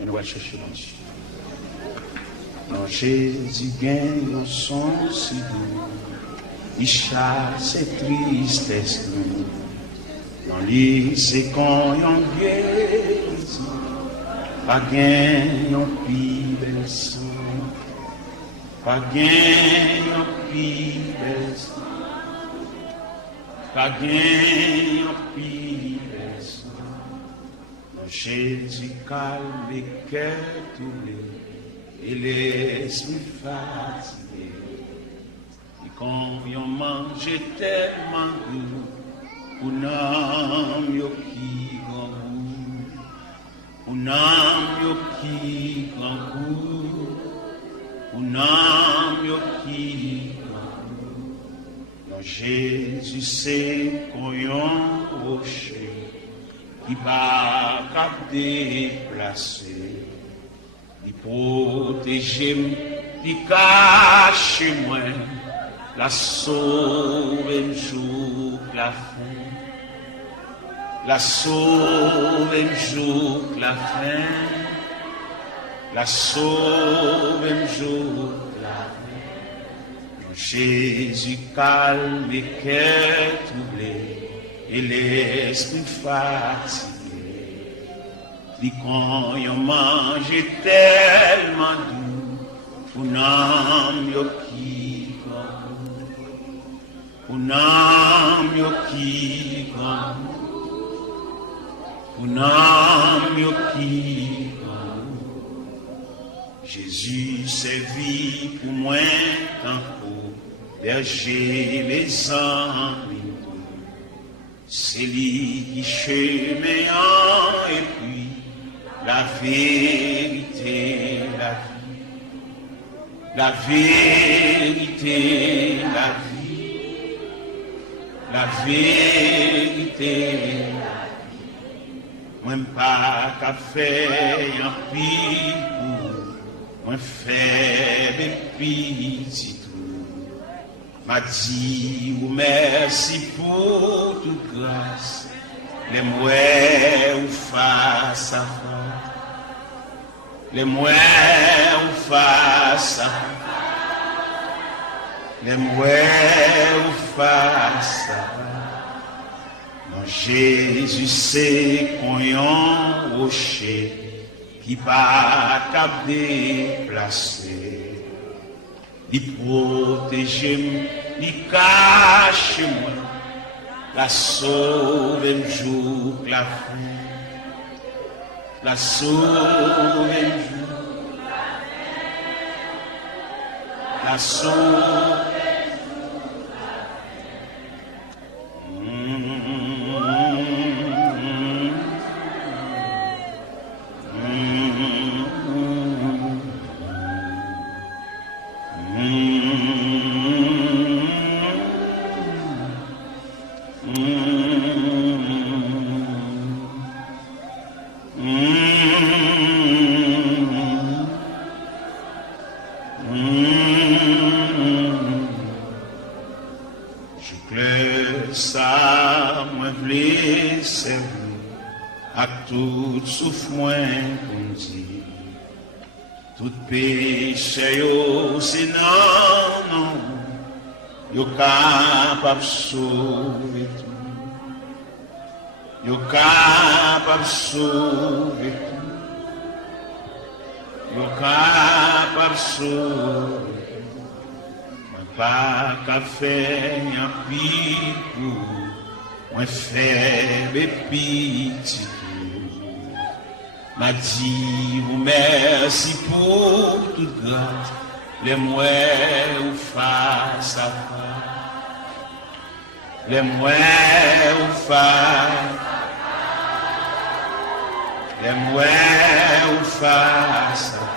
Et nous allons chercher dans Dieu. Non, Jésus gagne dans son si doux. Il chasse tristesse nous. Dans lui, c'est quand on guérit. Pas gagne, on pille belle sang. Pas gagne, on pille belle sang. Pas gagne, on pille belle sang. Non, Jésus calme les cœurs troublés et l'esprit fatigué. Et quand on mange tellement doux, un homme qui grand goût, un homme qui grand goût, un homme qui grand goût. Non, Jésus c'est qu'on y a rocher qui va cap déplacer, il protège, il cache moi, la sauve un jour la fin. La sauve un jour la fin, la sauve un jour la fin. Jésus calme les cœurs troublés et l'esprit fatigué. Dit quand on mange tellement doux, un homme qui grand, un homme qui grand. Un homme qui Jésus servit pour moi tant pour berger les amis. C'est lui qui chemin et puis la vérité, la vie. La vérité, la vie. La vérité, moi pas qu'à faire un pire, moi faible petit tout. M'a dit ou merci pour toute grâce, les mouets ou face à face, les mouets ou face à face, les mouets ou face à face. Jésus c'est qu'on y a un rocher qui va cap déplacer. Il protège, il cache moi, la sauve un jour la fin. La sauve un jour, la sauve. Tout souffre moins qu'on dit, tout péché c'est non, yo capable sauver tout, yo capable sauver tout, yo capable sauver tout, pas qu'à faire un pire pour, moi faible petit. M'a dit ou merci pour toute grâce, les mouets ou face à face, les mouets ou face, les mouets ou face à face.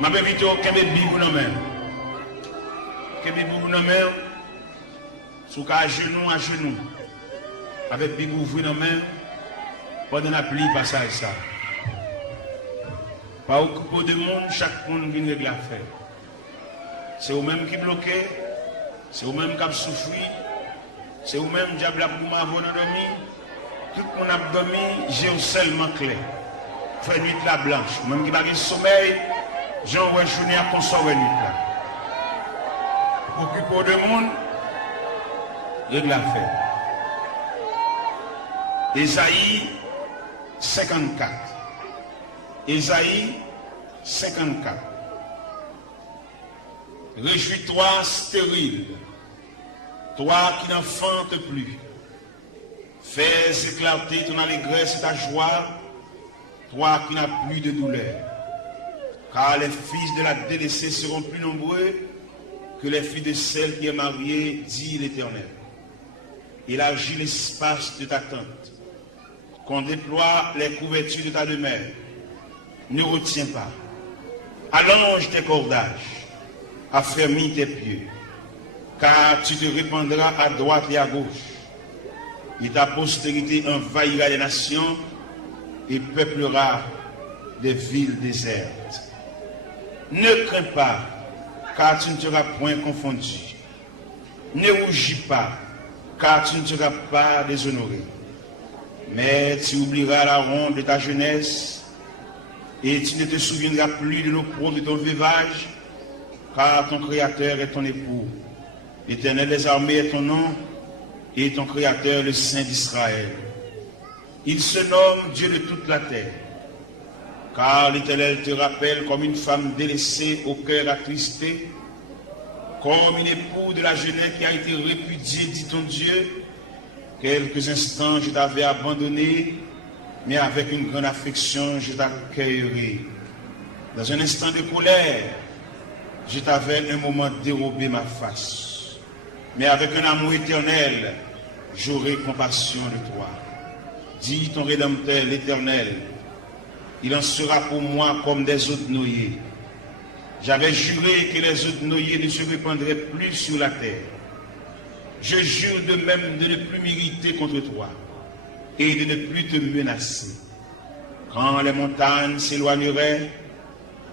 Ma bébé, qu'est-ce que vous avez? Qu'est-ce que vous avez? Sous à genoux, avec bibou ouvert dans main, pendant la pluie, passage ça. Pas occupé de monde, chaque monde vient régler l'affaire. C'est vous-même qui bloquez, c'est vous-même qui souffrez, c'est vous-même qui avez dormi. Tout le monde a dormi, j'ai seulement clair. Fait nuit la blanche, même qui n'a pas de sommeil, j'ai envoyé journée à consommer nuit là. Occupé de monde, règle l'affaire. Ésaïe 54. Ésaïe 54. Réjouis-toi stérile, toi qui n'enfantes plus. Fais éclater ton allégresse et ta joie, toi qui n'as plus de douleur. Car les fils de la délaissée seront plus nombreux que les filles de celle qui est mariée, dit l'Éternel. Élargis l'espace de ta tente. Qu'on déploie les couvertures de ta demeure. Ne retiens pas. Allonge tes cordages. Affermis tes pieds. Car tu te répandras à droite et à gauche. Et ta postérité envahira les nations et peuplera les villes désertes. Ne crains pas, car tu ne seras point confondu. Ne rougis pas, car tu ne seras pas déshonoré. Mais tu oublieras la ronde de ta jeunesse, et tu ne te souviendras plus de l'opprobre de ton veuvage, car ton Créateur est ton époux. L'Éternel des armées est ton nom, et ton Créateur le Saint d'Israël. Il se nomme Dieu de toute la terre, car l'Éternel te rappelle comme une femme délaissée au cœur attristé, comme une épouse de la jeunesse qui a été répudiée, dit ton Dieu. Quelques instants je t'avais abandonné, mais avec une grande affection je t'accueillerai. Dans un instant de colère, je t'avais un moment dérobé ma face, mais avec un amour éternel, j'aurai compassion de toi. Dis ton Rédempteur, l'Éternel, il en sera pour moi comme des eaux de noyées. J'avais juré que les eaux de noyées ne se répandraient plus sur la terre. Je jure de même de ne plus m'irriter contre toi et de ne plus te menacer. Quand les montagnes s'éloigneraient,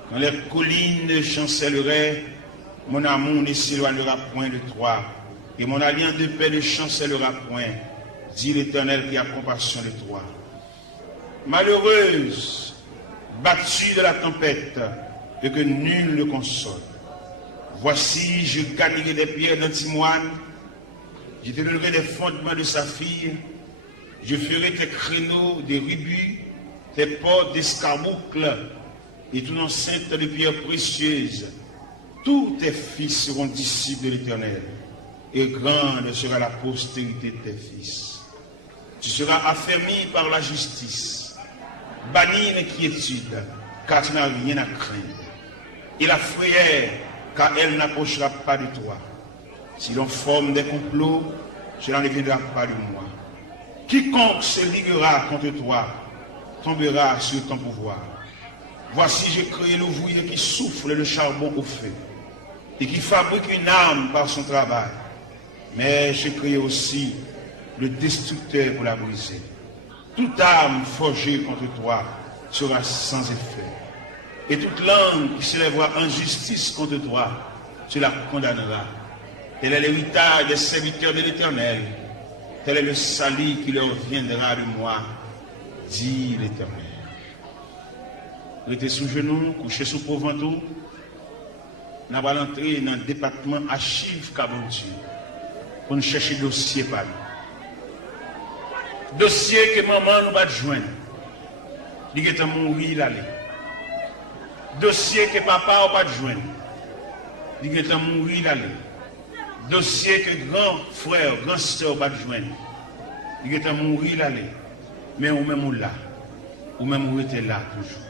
quand les collines chancelleraient, mon amour ne s'éloignera point de toi et mon alliance de paix ne chancellera point, dit l'Éternel qui a compassion de toi. Malheureuse, battue de la tempête, et que nul ne console. Voici, je gagnerai des pierres d'antimoine, je te donnerai des fondements de saphir, je ferai tes créneaux des rubis, tes portes d'escarboucles, et ton enceinte de pierres précieuses. Tous tes fils seront disciples de l'Éternel, et grande sera la postérité de tes fils. Tu seras affermi par la justice, banni l'inquiétude, car tu n'as rien à craindre. Et la frayeur, car elle n'approchera pas de toi. Si l'on forme des complots, cela ne viendra pas de moi. Quiconque se liguera contre toi tombera sur ton pouvoir. Voici, j'ai créé l'ouvrier qui souffle le charbon au feu et qui fabrique une arme par son travail. Mais j'ai créé aussi le destructeur pour la briser. Toute arme forgée contre toi sera sans effet. Et toute langue qui s'élèvera en justice contre toi, tu la condamneras. Tel est l'héritage des serviteurs de l'Éternel. Tel est le salut qui leur viendra de moi, dit l'Éternel. Restez sous genoux, couché sous pauvre-ventre. Nous allons entrer dans le département archives Kabontu pour nous chercher dossier par nous. Dossier que maman nous va joindre. Il est mourir l'aller. Dossier que papa va joindre. Il est mourir l'aller. Dossier que grand frère, grand soeur va joindre. Il est mourir l'aller. Mais ou même là. Ou même où était là toujours.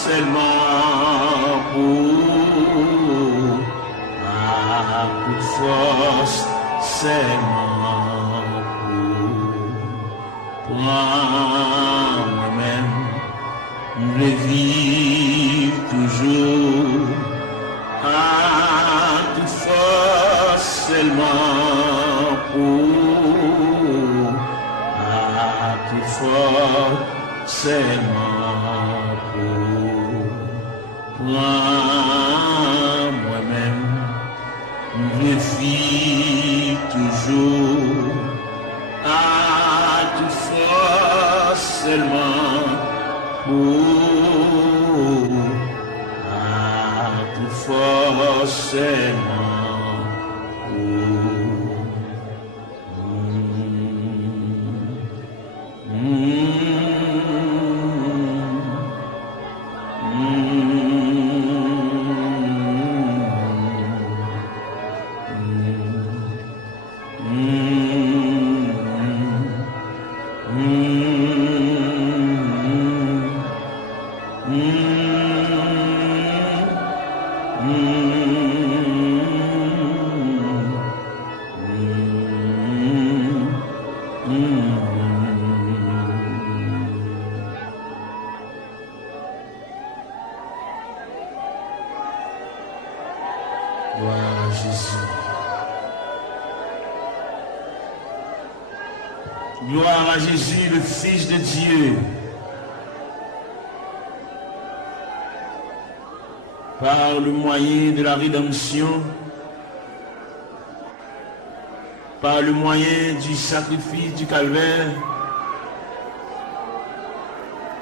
Seulement pour force seulement pour moi-même, je vis toujours à toute force seulement pour à toute force seulement pour moi-même, je vis toujours à toute force seulement pour à toute force seulement Gloire à Jésus. Gloire à Jésus, le Fils de Dieu. Par le moyen de la rédemption, par le moyen du sacrifice du calvaire,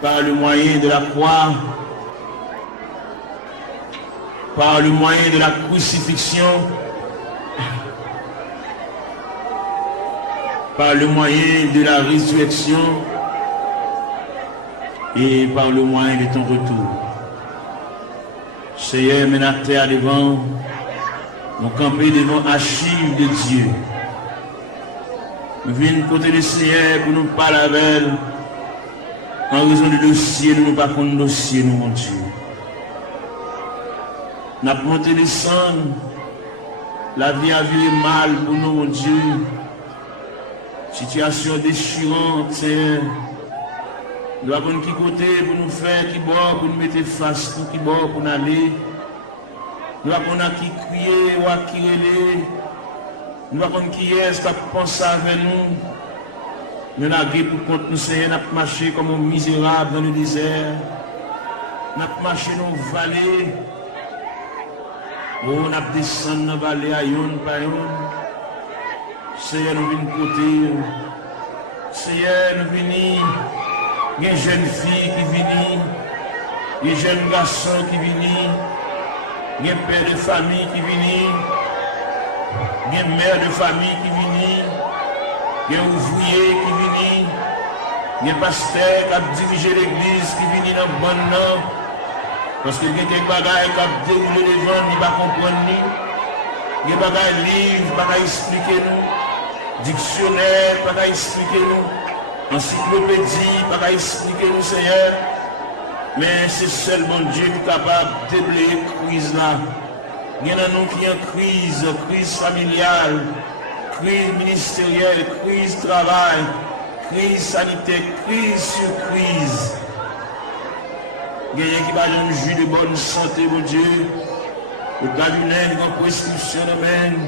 par le moyen de la croix, par le moyen de la crucifixion, par le moyen de la résurrection et par le moyen de ton retour. Seigneur, mets la terre devant, nous camper devant Achille de Dieu. Nous venons côté du Seigneur pour nous parler avec elle. En raison du dossier, nous ne pas contre le dossier, nous, mon Dieu. Nous avons monté les sangs. La vie a viré mal pour nous, mon Dieu. Situation déchirante, Seigneur. Nous avons qui côté pour nous faire, qui bord pour nous mettre face, pour qui bord pour nous aller. Nous avons qui crier ou qui relais. Nous avons qui est, qui pense avec nous. Nous avons pour contre nous, Seigneur, nous avons marché comme un misérable dans le désert. Nous avons marché dans les vallées. Oh, nous avons descendu dans la vallée à yon par yon. Seigneur, nous venons côté. Seigneur, nous venons. Il y a des jeunes filles qui viennent. Il y a des jeunes garçons qui viennent. Il y a des pères de famille qui viennent. Il y a des mères de famille qui viennent. Il y a des ouvriers qui viennent. Il y a des pasteurs qui dirigent l'église qui viennent dans le bon nom. Parce que il y a des bagages qui déroulent devant, ils ne vont pas comprendre. Il y a des bagages livres, qui ne vont pas expliquer nous. Dictionnaire, qui ne vont pas expliquer nous. Encyclopédie, pas qu'à expliquer nous, Seigneur. Mais c'est seulement Dieu qui est capable de déblayer la crise là. Il y en a nous qui ont crise familiale, crise ministérielle, crise travail, crise sanitaire, crise sur crise. Il y a qui va dans le jus de bonne santé, mon Dieu. Le cabinet de prescription de même.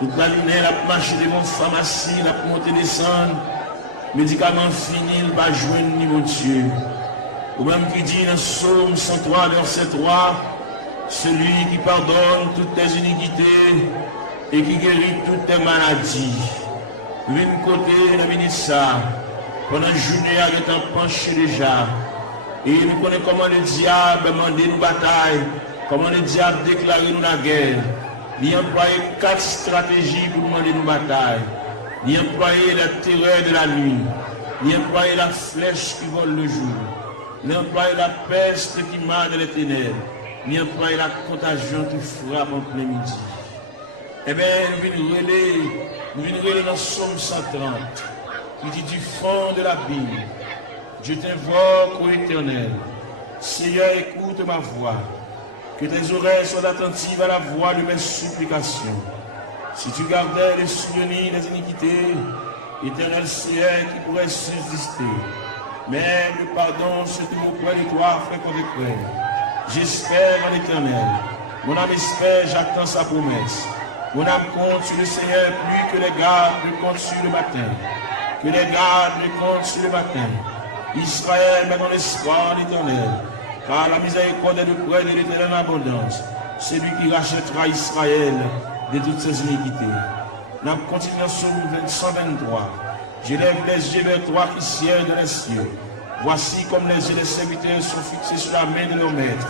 Le cabinet, la marche de mon pharmacie, la montée descendre. Médicaments finis, il va joindre ni mon Dieu. Ou même qui dit dans Psaume 103, verset 3, celui qui pardonne toutes tes iniquités et qui guérit toutes tes maladies. Une côté, la ministre, pendant la journée, elle est penché déjà. Et nous connaissons comment le diable a demandé une bataille, comment le diable a déclaré nous la guerre. Il a employé 4 stratégies pour demander une bataille. Ni employer la terreur de la nuit, ni employer la flèche qui vole le jour, ni employer la peste qui marde les ténèbres, ni employer la contagion qui frappe en plein midi. Eh bien, nous venons relais dans Psaume 130, qui dit du fond de la Bible, je t'invoque, ô Éternel, Seigneur, écoute ma voix, que tes oreilles soient attentives à la voix de mes supplications. Si tu gardais les souvenirs des iniquités, Éternel Seigneur, qui pourrait subsister. Mais le pardon se trouve auprès de toi, frère contre frère. J'espère en l'Éternel. Mon âme espère, j'attends sa promesse. Mon âme compte sur le Seigneur plus que les gardes ne comptent sur le matin. Que les gardes ne comptent sur le matin. Israël met dans l'espoir l'Éternel. Car la miséricorde est de près de l'Éternel en abondance. C'est lui qui rachètera Israël de toutes ses iniquités. Nous continuons sur 123. J'élève les yeux vers toi qui sièges dans les cieux. Voici comme les yeux des serviteurs sont fixés sur la main de leur maître,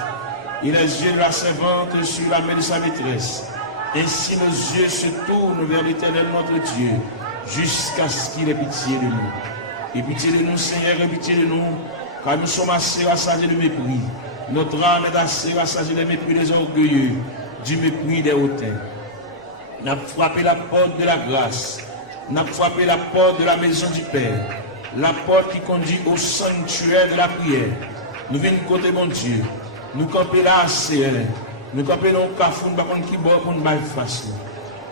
et les yeux de la servante sur la main de sa maîtresse. Ainsi nos yeux se tournent vers l'Éternel notre Dieu, jusqu'à ce qu'il ait pitié de nous. Et pitié de nous, Seigneur, et pitié de nous, car nous sommes assez rassasiés de mépris. Notre âme est assez rassasiée des mépris des orgueilleux, du mépris des hautains. Nous avons frappé la porte de la grâce. Nous avons frappé la porte de la maison du Père. La porte qui conduit au sanctuaire de la prière. Nous venons côté mon Dieu. Nous campons là, Seigneur. Nous campons dans le café, nous ne savons pas qui bord pour nous faire face.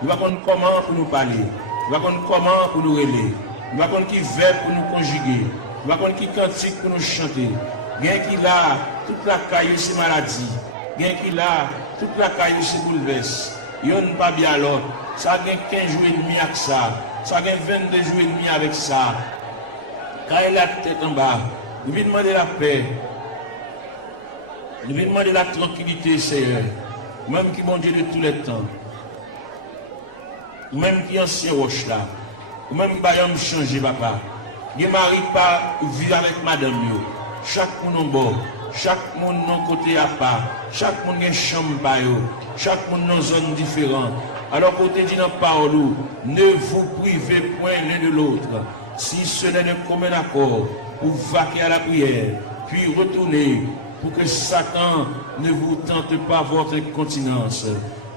Nous ne savons pas comment pour nous parler. Nous ne savons pas comment pour nous relayer. Nous ne savons pas qui verbe pour nous conjuguer. Nous ne savons pas qui cantique pour nous chanter. Bien qu'il a toute la caille de ces maladies. Bien qu'il a toute la caille de ces bouleverses. Il n'y a pas bien l'autre. Ça a 15 jours et demi avec ça. Ça a 22 jours et demi avec ça. Quand il a la tête en bas, nous venons demander la paix. Nous venons demander la tranquillité, Seigneur. Même qui bon Dieu de tous les temps. Ou même qui ancien roche là. Ou même qui va changer, papa. Il ne marie pas vivre avec madame. Chaque monde en bord. Chaque monde dans côté à part. Chaque monde a une chambre. Chaque monde dans une zone différente. Alors, côté dit dans la parole, ne vous privez point l'un de l'autre. Si ce n'est de commun accord, pour vaquer à la prière, puis retourner pour que Satan ne vous tente pas votre continence.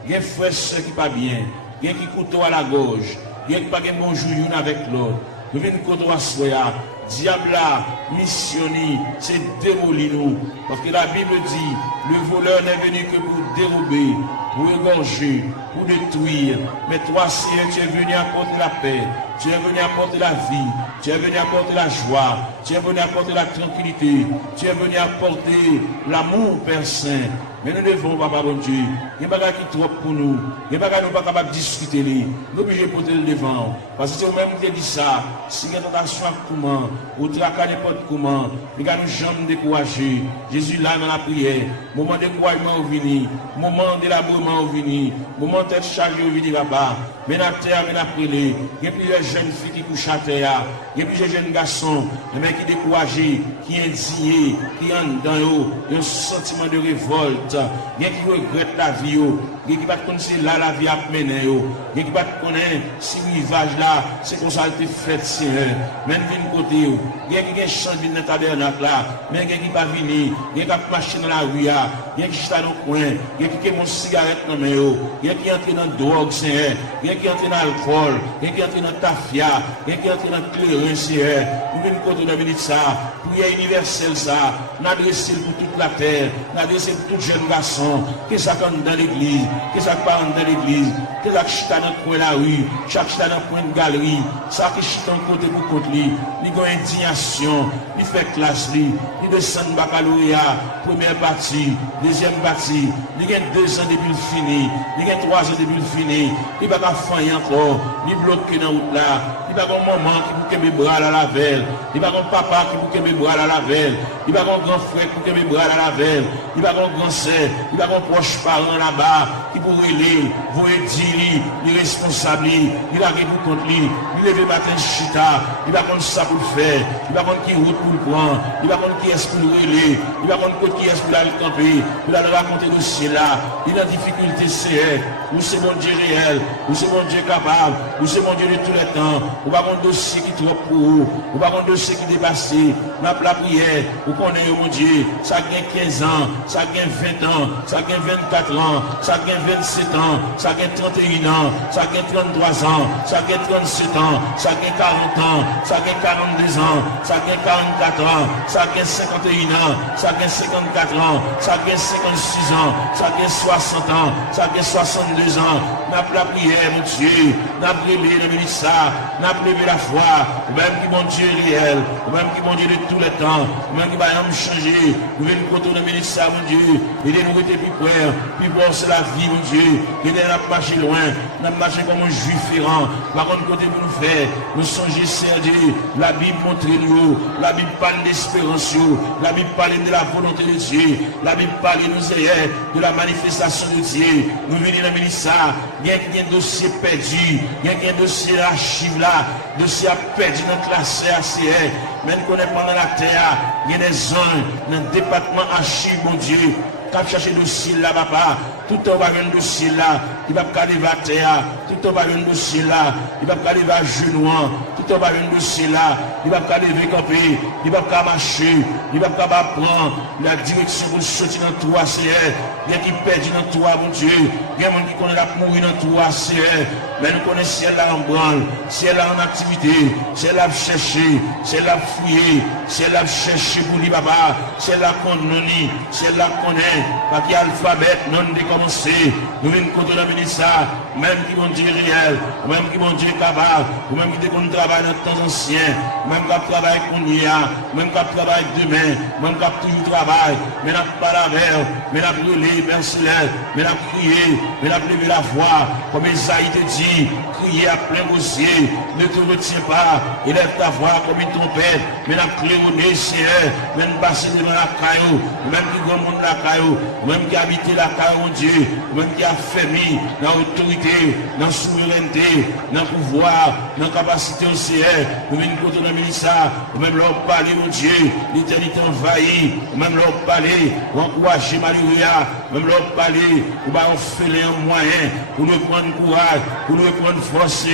Il y a un frère qui n'est pas bien, il y a qui couteau à la gorge, il y a qui pas de bonjour l'une avec l'autre. Nous venons couteau à soya. Diable a missionné, c'est démolir nous. Parce que la Bible dit, le voleur n'est venu que pour dérober, pour égorger, pour détruire. Mais toi, Seigneur, tu es venu apporter la paix, tu es venu apporter la vie, tu es venu apporter la joie, tu es venu apporter la tranquillité, tu es venu apporter l'amour, Père Saint. Mais nous devons, Papa bon Dieu, il n'y a pas qui trop pour nous, il n'y a pas qui nous pas capable de discuter, nous obligés de porter le devant. Parce que c'est vous-même qui dit ça, si il y a tentation à comment, ou traquer n'importe comment, les gars nous jamais découragés. Jésus là dans la prière, moment de découragement au vini, moment d'élabourement au vini, moment d'être chargé au vini là-bas. Mais la terre, mais la prière, il y a plusieurs jeunes filles qui couchent à terre, il y a plusieurs jeunes garçons, les mecs qui découragés, qui indignés, qui ont dans eux, un sentiment de révolte, il y a qui regrettent la vie, il y a qui ne connaissent pas là la vie à mener, il y a qui ne connaissent si le rivage là, c'est comme ça que fait, Seigneur. Même d'une côté, il y a qui change de notre tabernacle là, mais il y a qui ne va pas venir, il y a qui marche dans la rue, il y a qui chita dans le coin, il y a qui a une cigarette dans le main, il y a qui entre dans la drogue, Seigneur, il y a qui entre dans l'alcool, il y a qui entre dans la tafia, il y a qui entre dans le clairin, Seigneur. Nous venons côté de venir ça, prière universelle ça, n'adresser pour toute la terre, n'adresser pour tout jeune garçon, qui ça compte dans l'église, qui ça part dans l'église, qui ça chita dans le coin de la rue, chaque chita dans le coin de galerie, ça qui chita dans côté pour contre lui, il y a une indignation, il fait classe lui, il descend baccalauréat, première partie, deuxième partie, il y a 2 ans depuis le fini, il y a 3 ans depuis le fini, il va pas faire encore, il bloqué dans la route là, il va avoir un maman qui bouge mes bras à la velle, il va avoir un papa qui bouge mes bras à la velle, il va avoir un grand frère qui bouge mes bras à la velle, il va avoir un grand sœur, il va avoir un proche parent là-bas qui pourrait aller, vous dire, il est responsable, il arrive contre lui, il lève le matin chita, il va contre ça pour le faire, il va contre qui route pour le prendre, il va contre qui est pour le relayer, il va contre qui est pour aller camper, il va raconter le ciel là, il a difficulté c'est, nous c'est mon Dieu réel, nous c'est mon Dieu capable, nous c'est mon Dieu de tous les temps, ou pas un dossier qui est trop pour vous, ou pas un dossier qui est dépassé, n'a pas la prière, ou qu'on est mon Dieu, ça gagne 15 ans, ça gagne 20 ans, ça gagne 24 ans, ça gagne 27 ans, ça gagne 31 ans, ça gagne 33 ans, ça gagne 37 ans, ça gagne 40 ans, ça gagne 42 ans, ça gagne 44 ans, ça gagne 51 ans, ça gagne 54 ans, ça gagne 56 ans, ça gagne 60 ans, ça gagne 62 ans, n'a pas la prière, mon Dieu, n'a pas prié le ministère, n'a pas prié la foi, même qui mon Dieu réel, même qui mon Dieu de tous les temps, même qui va me changer, nous venons contre le ministère, mon Dieu, et nous mettons plus près, puis bon, c'est la vie, mon Dieu, et nous avons marché loin, nous avons marché comme un juif ferrant, par contre, côté pour nous faire, nous songer, Dieu, la Bible montre nous, la Bible parle d'espérance, la Bible parle de la volonté de Dieu, la Bible parle de la manifestation de Dieu, nous venons dans le ministère, il y a un dossier perdu, il y a un dossier archive là, dossier perdu dans la classe CACR, même qu'on est pendant la terre, il y a des anges dans le département archive, mon Dieu, quand chercher le dossier là, papa, tout en bas un dossier là, il va pas arriver à terre, tout en bas un dossier là, il va pas arriver à genoux, tout en bas un dossier là, il va pas arriver à camper, il va pas marcher, il va pas prendre la direction pour sortir dans toi, CR, il y a qui perdent dans toi, mon Dieu, il y a des gens qui connaissent la mourir dans toi, CR, mais nous connaissons si elle là en branle, si elle là en activité, si elle a cherché, si elle a fouillé, si elle a cherché pour lui, papa, si elle a connu, si elle a connaît, parce qu'il y a l'alphabet non décommencé, nous venons contre le ministère, même qui vont dire réel, même qui vont dire capable, ou même qui vont travailler dans le temps ancien, même qui travaille qu'on y a, même qui travaille demain, même qui toujours travaille, mais n'a pas la verre, mais n'a brûlé, merci, mais n'a crié, mais n'a levé la voix, comme Isaïe te dit, crier à plein dossier, ne te retiens pas, élève ta voix comme une trompette, mais n'a claironné, Seigneur, même passer devant la caillou, même qui grand monde la caillou, même qui habite la caillou, mon Dieu, même qui a fermé dans l'autorité, dans la souveraineté, dans le pouvoir, dans la capacité au Seigneur, nous venons contre le ministère, même leur parler, mon Dieu, l'éternité envahie, même leur parler, encourager Maria, même leur parler, ou bien on fait les moyens, pour nous prendre courage, pour nous prendre force,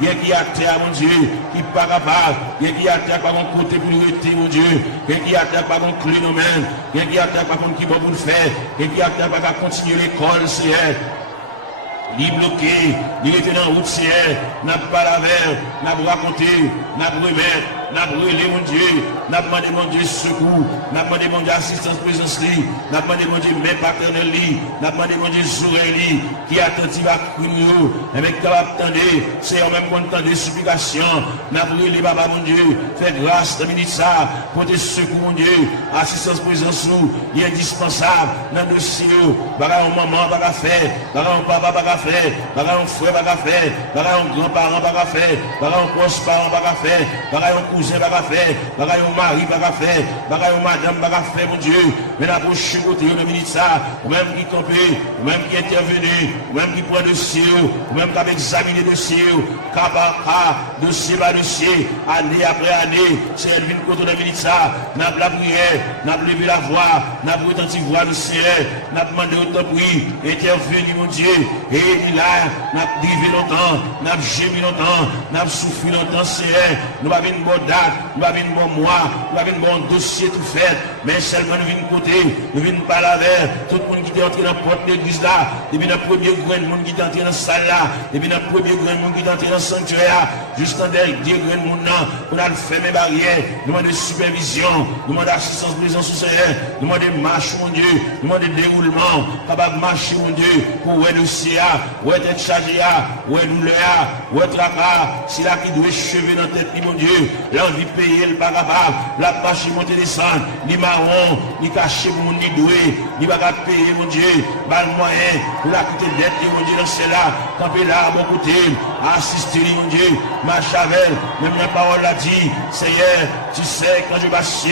il y a qui a terre, mon Dieu, qui n'est pas capable, il y a qui a terre par mon côté pour nous rester, mon Dieu, il y a qui a terre par mon clé nous mêmes, il y a qui a terre par mon qui va pour le faire, il y a qui a terre par continuer l'école, c'est ni bloqué, ni était dans la route, c'est n'a pas la verre, n'a pas raconté, n'a pas remettre, n'a pas brûlé, mon Dieu, n'a pas demandé, mon Dieu, secours, n'a pas demandé assistance, présence, n'a pas demandé, mais paternel, n'a pas demandé, oreilles, qui est attentif à crier, et même qui va attendre, c'est en même temps de supplication, n'a pas brûlé, papa, mon Dieu, fais grâce, de ministère, pour tes secours, mon Dieu, assistance, présence, il est indispensable, dans le dossier, bagarre maman, bagarre faire, bagarre papa, bagarre faire, bagarre frère, bagarre faire, bagarre grand-parent, bagarre faire, bagarre proche-parent, bagarre faire, bagarre cousin, bagarre faire, bagarre mari, bagarre faire, bagarre madame, bagarre faire, mon Dieu, mais la prochaine côté, le ministère, ou même qui campait, ou même qui intervenu, ou même qui prend dossier, ou même qui a examiné dossier, cas par cas, dossier par dossier, année après année, c'est elle vient contre le ministère, n'a pas la prière, n'a pas levé la voix, n'a pas retenti voix du Seigneur, n'a pas demandé autant prix, intervenu, mon Dieu, et il a, n'a pas drivé longtemps, n'a pas gémi longtemps, n'a pas souffert longtemps, Seigneur, nous n'avons pas une bonne date, nous n'avons pas une bonne mois, nous n'avons pas un bon dossier tout fait, mais seulement nous venons côté, nous venons pas la vers, tout le monde qui est entré dans la porte de l'église là, et puis dans le premier grand monde qui est entré dans la salle là, et puis dans le premier grand monde qui est entré dans le sanctuaire, juste en dernier grand monde là, on a fermé barrière, nous demandons supervision, nous demandons assistance, présence au Seigneur, nous demandons marche, mon Dieu, nous demandons déroulement, capable de marcher, mon Dieu, pour où est le dossier, où est être chargé, où est douleur, où est tracas, si là qui doit cheveux dans la tête, mon Dieu, l'envie de payer, le pas capable, la marche monter descendre, ni marron, ni caché pour ni doué, ni pas payer, mon Dieu, mal moyen, pour la quitter dette, mon Dieu, dans celle-là, camper là, à mon côté, assister, mon Dieu, marche avec, même la parole l'a dit, Seigneur, tu sais quand je marche,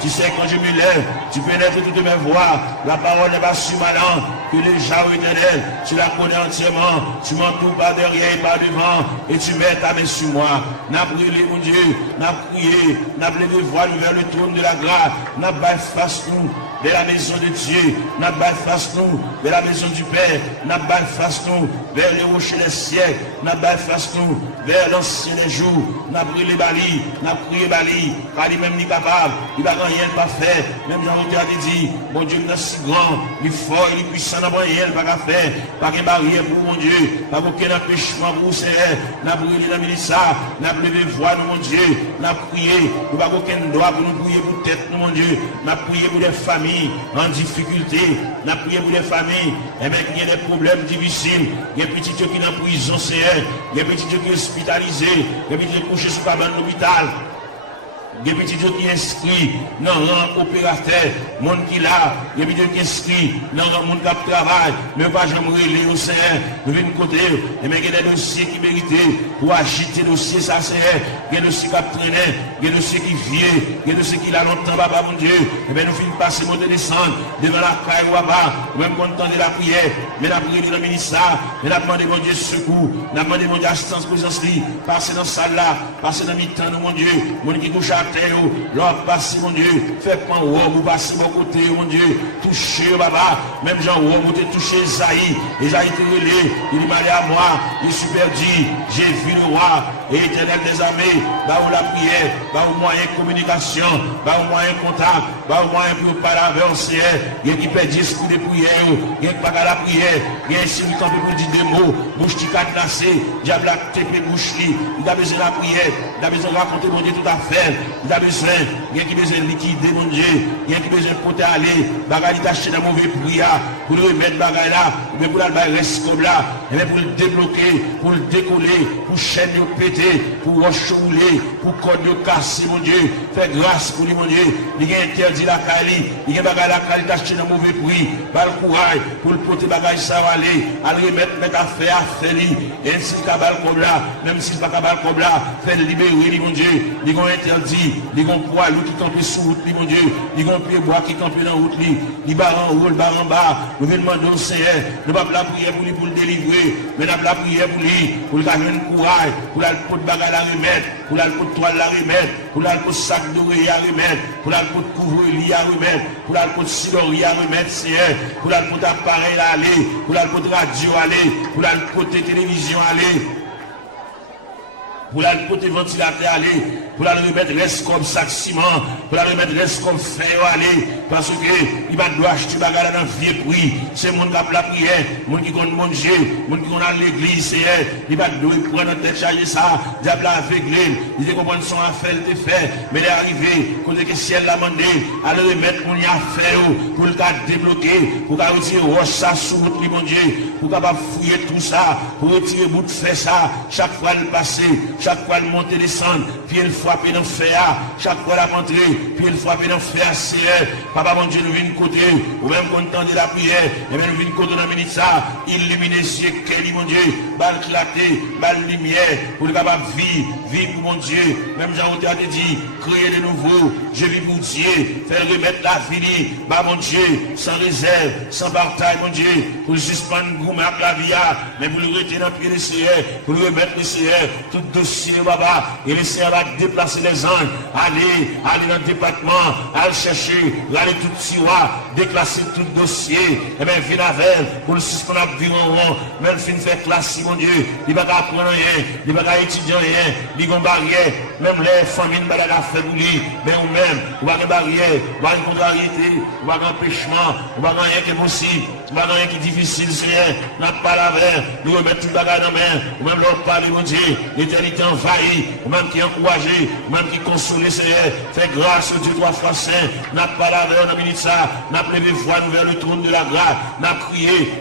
tu sais quand je me lève, tu pénètres toutes mes voies, la parole n'est pas sur ma langue, que les gens éternels, tu la connais entièrement, tu m'entoures par derrière et par devant, et tu mets ta main sur moi, n'a brûlé, mon Dieu, n'a prié, n'a levé voile vers le trône de la grâce, n'a pas face nous, vers la maison de Dieu, n'a pas face nous, vers la maison du Père, n'a pas face nous, vers les rochers des siècles, n'a pas face nous, vers l'ancien des jours, n'a brûlé Bali, n'a prié Bali, car lui-même n'est capable, il va rien pas faire, même Jean-Pierre a dit, mon Dieu est si grand, il est fort, il est puissant, n'a rien pas faire, pas de barrière pour mon Dieu, pas aucun empêchement pour c'est, n'a brûlé dans le ministère, n'a levé voix, mon Dieu, n'a prié, nous n'avons aucun droit pour nous prier pour tête, mon Dieu, n'a prié pour des familles en difficulté, n'a prié pour des familles, et bien qu'il y a des problèmes difficiles, il y a des petits qui sont en prison, il y a des petits qui sont hospitalisés, il y a des petits qui sont couchés sur cabane de l'hôpital. Il y a des petits qui inscrits dans le rang opérateur, monde qui là, il y a des petits qui inscrits dans le monde qui travaille, mais pas jamais relé au sein, nous venons côté, et bien il y a des dossiers qui méritent pour agiter le dossier, ça c'est, il y a des dossiers qui traînent, il y a des dossiers qui viennent, il y a des dossiers qui là longtemps, papa mon Dieu, et bien nous finissons passer, monter, descendre, devant la caille ou pas, même content de la prière, mais la prière dans le ministère, mais la demande de mon Dieu secours, la demande de mon Dieu assistance, présence, passer dans cette salle là, passer dans le mi-temps, mon Dieu, mon qui touche à l'or passe, mon Dieu, fait pas ou passer mon côté, mon Dieu, toucher, papa, même Jean Rob, tu touché Esaïe, Esaïe te relé, il dit, malé à moi, il est super dit, j'ai vu le roi, et éternel des armées, bah où la prière, bah où moyen de communication, bah où moyen de contact, bah où moyen pour parler avec le Seigneur, il y a qui perd 10 coups de prière, il y a qui pas la prière, il y a ici, il peut dire des mots, bouche qui cadenassé, diable a tépé bouche li, il a besoin de la prière, il a besoin de raconter mon Dieu tout à fait, il a besoin, il y a qui besoin de liquider mon Dieu, il y a qui besoin de porter aller, bagaille d'acheter dans mauvais prière, pour le remettre bagaille là, mais pour la reste comme là, et pour le débloquer, pour le décoller, pour chaîne de péter, pour rochouler, pour code de casser mon Dieu, fais grâce pour lui mon Dieu, il y a interdit la Kali, il y a bagaille la Kali d'acheter dans mauvais prix, bas le courage, pour le porter bagaille ça va aller, à le remettre, mettre à faire lui, et ainsi cabal comme là, même si c'est pas cabal comme là, fait libérer lui mon Dieu, il y a interdit, il y a un poids qui campe sous route lui mon Dieu, il y a un pied bois qui campe dans route lui, il y a en haut, bar en bas, nous venons demander au Seigneur, nous ne pas la prière pour lui pour le délivrer, mais nous la prière pour lui, pour le gagner un courage, pour la pot de bagarre à remettre, pour la pot de toile à remettre, pour la pot de sac d'oreiller à remettre, pour la pot de couvre-lit à remettre, pour la pot de silori à remettre, Seigneur, pour la pot d'appareil à aller, pour la pot de radio à aller, pour la pot de télévision à aller, pour la côté ventilateur aller, pour la remettre reste comme sac ciment, pour la remettre reste comme fer aller, parce que il va devoir acheter bagarre dans vieux prix, c'est mon qui a la prière, mon qui compte manger, mon qui compte à l'église, c'est il va devoir prendre tête charger ça, diable aveuglé, il dit comprendre son affaire te fait, mais il est arrivé, quand le ciel l'a demandé, à le remettre mon affaire, pour le cas débloquer, pour le retirer roche ça sous votre mon Dieu, pour capable fouiller tout ça, pour retirer bout de fait ça, chaque fois le passer, chaque fois le monter, descendre, puis il frapper dans le fer, chaque fois la rentrer, puis il frapper dans le fer, c'est papa mon Dieu nous vient côté, ou même content de la prière, et bien nous vient côté dans le minute ça, illuminer ciel, quel mon Dieu, balle clarté, balle lumière, pour le capable vivre pour mon Dieu, même Jean-Pierre a dit, créer de nouveau, je vis pour Dieu, faire remettre la vie, bah mon Dieu, sans réserve, sans bataille, mon Dieu, pour le suspendre, goumarque la vie, mais pour le retirer dans le pied des Seigneur, pour le remettre le Seigneur, tout dossier, baba, et le Seigneur va déplacer les anges, aller dans le département, aller chercher, aller tout tiroir, déclasser tout dossier, et bien, venir avec, pour le suspendre à vivre en rond, même fin faire classe, mon Dieu, il va pas apprendre rien, il va pas étudier rien, il va pas barrière, même les familles, il va pas faire bouillir, mais ou même, il va pas barrière, il va pas contrariété, il va pas empêchement, il va pas rien qui est possible, il va pas rien qui est difficile, Seigneur, n'a pas la verre, nous remettre tout le bagage dans la main, ou même leur parler, mon Dieu, l'éternité envahie, ou même qui est encouragé, ou même qui console, Seigneur, fait grâce au Dieu trois fois saint, n'a pas la verre, n'a minute ça, n'a levé voix nous vers le trône de la grâce, n'a prié,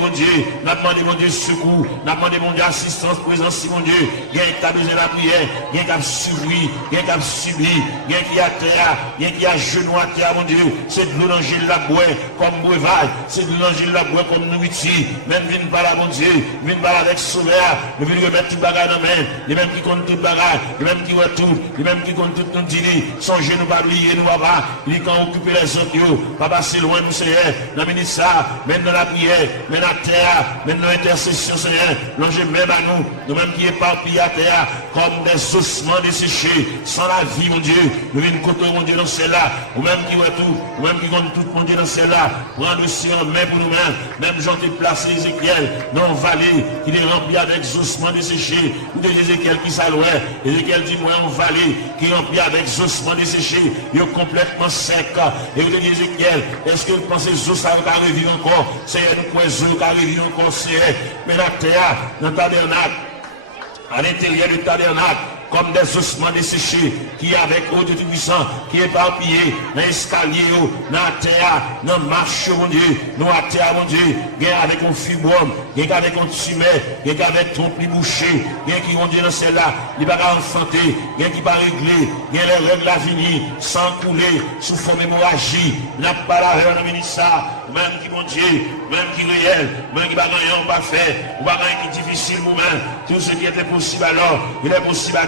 mon Dieu, n'a demandé, mon Dieu, secours, n'a demandé, mon Dieu, assistance, présence, mon Dieu, il y a un besoin de la prière, il y a un suivi, il y a un subi, il y a qui a terre, il y a qui a genou à terre, mon Dieu, c'est de l'eau dans la boue, comme breuvage, c'est de l'évangile la bois comme nous ici, même vine par la mon Dieu, vine par avec sauveur, nous venons remettre tout bagage dans main, les mêmes qui comptent tout bagage, les mêmes qui voient tout, les mêmes qui comptent tout nous dit, songez nous pas oublier nous papa, les quand occuper les autres, papa si loin nous Seigneur, dans le ministère, même dans la prière, même dans la terre, même dans l'intercession Seigneur, longez même à nous, nous-mêmes qui éparpillés à terre, comme des ossements desséchés, sans la vie mon Dieu, nous venons côté mon Dieu dans celle-là, ou même qui voient tout, ou même qui comptent tout mon Dieu dans celle-là, prendre aussi en main pour nous-mêmes, même j'en ai placé Ézéchiel dans la vallée, qui est rempli avec ossements desséchés, ou de Ézéchiel qui s'allouait, Ézéchiel dit moi en vallée, qui est rempli avec ossements desséchés, il est complètement sec, et vous dit Ézéchiel, est-ce que vous pensez que ça va revivre encore, c'est nous pouvons qui va revivre encore, c'est mais la terre, dans le tabernacle, à l'intérieur du tabernacle, comme des ossements desséchés, qui avec eau de Tout-Puissant, qui est éparpillé dans l'escalier, dans la terre, dans la marche, mon Dieu, dans la terre, mon Dieu, bien avec un fibrome, bien avec un tumeur, bien avec ton pli bouché, bien qui, mon Dieu, dans celle-là, il va enfanter, bien qui va régler, bien les règles à venir, sans couler, sous forme hémorragie, n'a pas la heure dans le ministère, même qui, mon Dieu, même qui réel, même qui va gagner, on va faire, on va gagner qui est difficile, nous-mêmes, tout ce qui était possible alors, il est possible à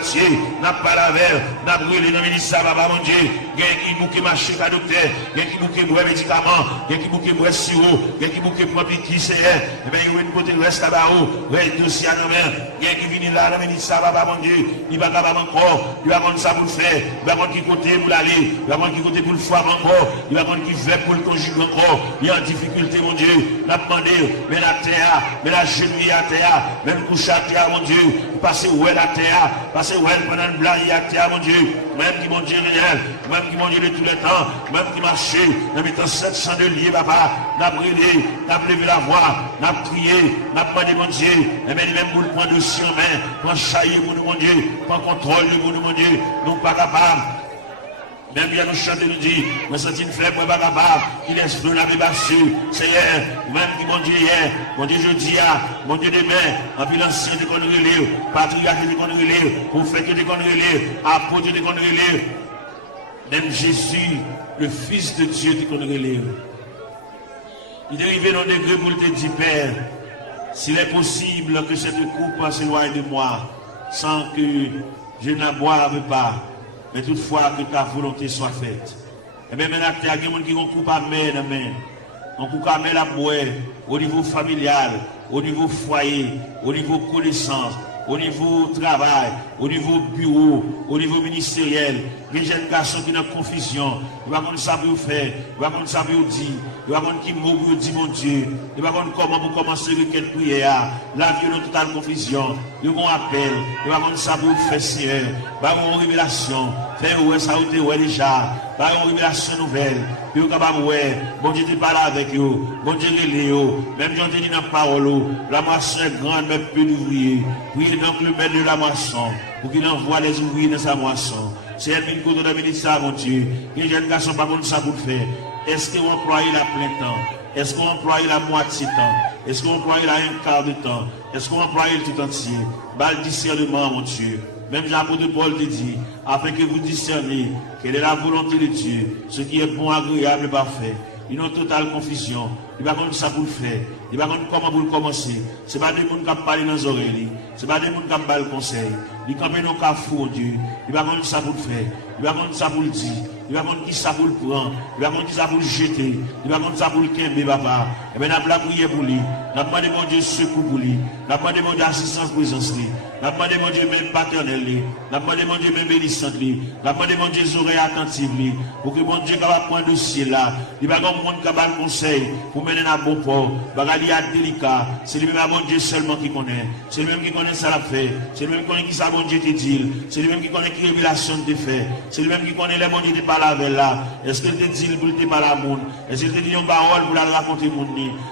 n'a pas la verre, n'a brûlé dans le ministère, papa mon Dieu, il y a qui bouquet marché par docteur, il y a qui bouquet boire médicaments, il y a qui bouquet boire sirop, il y a qui bouquet propre qui c'est, et bien il y a une côté reste là-bas, il y a un dossier à nos mains, il y a qui vient là dans le ministère, papa mon Dieu, il va capable encore, il va prendre ça pour le faire, il va prendre qui côté pour l'aller, il va prendre qui côté pour le foire encore, il va prendre qui fait pour le conjuguer encore, il y a en difficulté mon Dieu, n'a demandé, mais la terre, mais la genouille à terre, même couche à terre mon Dieu, passer où est la terre, passer où est pendant le blague à terre mon Dieu, même qui mon Dieu réel, même qui mon Dieu de tous les temps, même qui marchait, dans mettant 700 de liés papa, n'a brûlé, n'a levé la voix, n'a crié, n'a demandé mon Dieu, et même pour le prendre aussi en main, pour chailler pour nous mon Dieu, pour contrôle de nous mon Dieu, nous pas capables. Même bien nous chanter nous dit, mais c'est une flemme pas capable, qui laisse flou la bébassu, Seigneur, même qui mon Dieu hier, mon Dieu jeudi, mon Dieu demain, en puis l'ancien de qu'on relève, patriarche de qu'on relève, prophète de qu'on relève, apôtre de qu'on relève, même Jésus, le Fils de Dieu de qu'on relève. Il est arrivé dans le degré pour te dire, Père, s'il est possible que cette coupe s'éloigne de moi, sans que je n'en boive pas, mais toutefois que ta volonté soit faite. Et bien maintenant, il y a des gens qui ont coupé à main dans main. On coupe à main la boue au niveau familial, au niveau foyer, au niveau connaissance, au niveau travail, au niveau bureau, au niveau ministériel. Les jeunes garçons qui ont confusion, ils vont connaître ça pour faire, ils vont connaître ça pour dire, ils vont connaître qui mot pour dire mon Dieu, ils vont connaître comment pour commencer requête prière, la vie dans totale confusion, ils vont appeler, ils vont connaître ça pour faire Seigneur, ils vont une révélation, faire ouais ça ou ouais déjà, ils vont une révélation nouvelle, puis ils vont capable ouais, bon Dieu te parle avec eux, bon Dieu relève eux, même Jean te dit dans la parole, la moisson est grande mais peu d'ouvriers, priez donc le maître de la moisson, pour qu'il envoie les ouvriers dans sa moisson. C'est un peu de ministère, mon Dieu. Les jeunes garçons pas comme ça pour le faire. Est-ce qu'on emploie la plein temps? Est-ce qu'on emploie la moitié de temps? Est-ce qu'on emploie la un quart de temps? Est-ce qu'on emploie le tout entier? Bal discernement, mon Dieu. Même l'apôtre Paul te dit, afin que vous discerniez quelle est la volonté de Dieu, ce qui est bon, agréable et parfait. Ils ont totale confusion. Il va comme ça pour le faire. Il va comme comment pour le commencer. Ce n'est pas des gens qui parlent dans les oreilles. Ce n'est pas des gens qui parlent le conseil. Il va comme un fou, Dieu. Il va comme ça pour le faire. Il va comme ça pour le dire. Il va comme ça pour le prendre. Il va comme ça pour le jeter. Il va comme ça pour le quimber, papa. Et bien, nous avons prié pour lui. Nous avons demandé, mon Dieu, secours pour lui. Nous avons demandé assistance présence lui. Nous avons demandé, mon Dieu, même paternel lui. Nous avons demandé, mon Dieu, même bénissante lui. Nous avons demandé, mon Dieu, oreilles attentives lui. Pour que mon Dieu capable prendre un dossier là. Il va comme monde capable conseil pour mener à bon port. Bagali a délicat. C'est lui-même, mon Dieu, seulement qui connaît. C'est lui-même qui connaît ça la fait. C'est lui-même qui connaît qui ça, mon Dieu, te dit. C'est lui-même qui connaît qui révélation te fait. C'est lui-même qui connaît les mon Dieu te parle avec là. Est-ce qu'il te dit pour te parler à monde? Est-ce qu'il te dit une parole pour la raconter monde?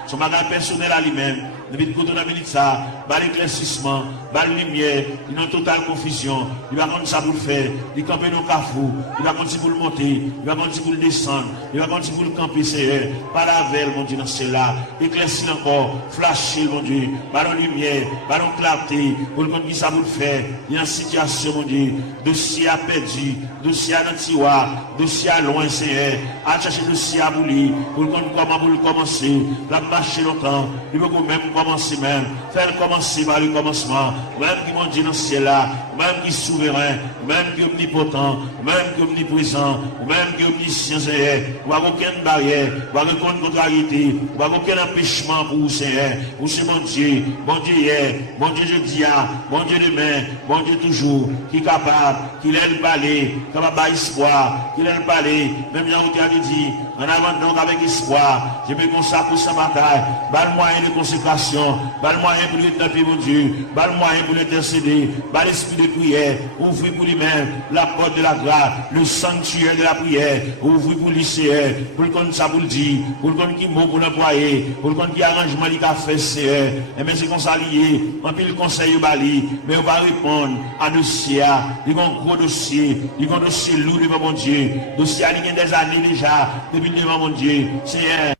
Son bagage personnel à lui-même. Depuis que tu as mis ça, bas l'éclaircissement, bas la lumière. lumière, il est en totale confusion, il va contre ça pour le faire, il campe dans le cafou, il va contre pour le monter, il va contre pour le descendre, il va contre pour le camper, Seigneur, par la veille, mon Dieu, dans cela, éclaircir encore, flasher, mon Dieu, par la lumière, par la clarté, pour le contre qui ça pour le faire, il y a une situation, mon Dieu, dossier à perdu, dossier à tiroir, dossier à loin, Seigneur, à chercher le dossier à boulir, pour le comment pour le commencer, la marcher longtemps, il veut même commencer même, faire commencer par le commencement, même qui mon Dieu dans ce ciel là, même qui est souverain, même qui est omnipotent, même qui est omniprésent, même qui est omniscient, Seigneur, ou à aucune barrière, ou à aucune contrariété, ou à aucun empêchement pour vous, Seigneur, pour ce mon Dieu hier, mon Dieu jeudi, mon Dieu demain, mon Dieu toujours, qui est capable, qui l'aide parler, capable d'espoir, qui l'aide parler, même là où tu as dit, en avant donc avec espoir, je me consacre pour sa bataille, bal moyen de consécration, bal moyen pour le taper, mon Dieu, bal moyen pour l'intercéder, bal esprit de prière, ouvrir pour lui-même la porte de la grâce, le sanctuaire de la prière, ouvrir pour lui, Seigneur, pour le compte ça pour le dire, pour le compte qui mot pour l'employer, pour le compte qui arrangement il a fait, Seigneur, et bien c'est qu'on s'allie, on peut le conseil au bali, mais on va répondre à dossier, il y a un gros dossier, il y a un dossier lourd devant mon Dieu, dossier il y a des années déjà, depuis devant mon Dieu, Seigneur.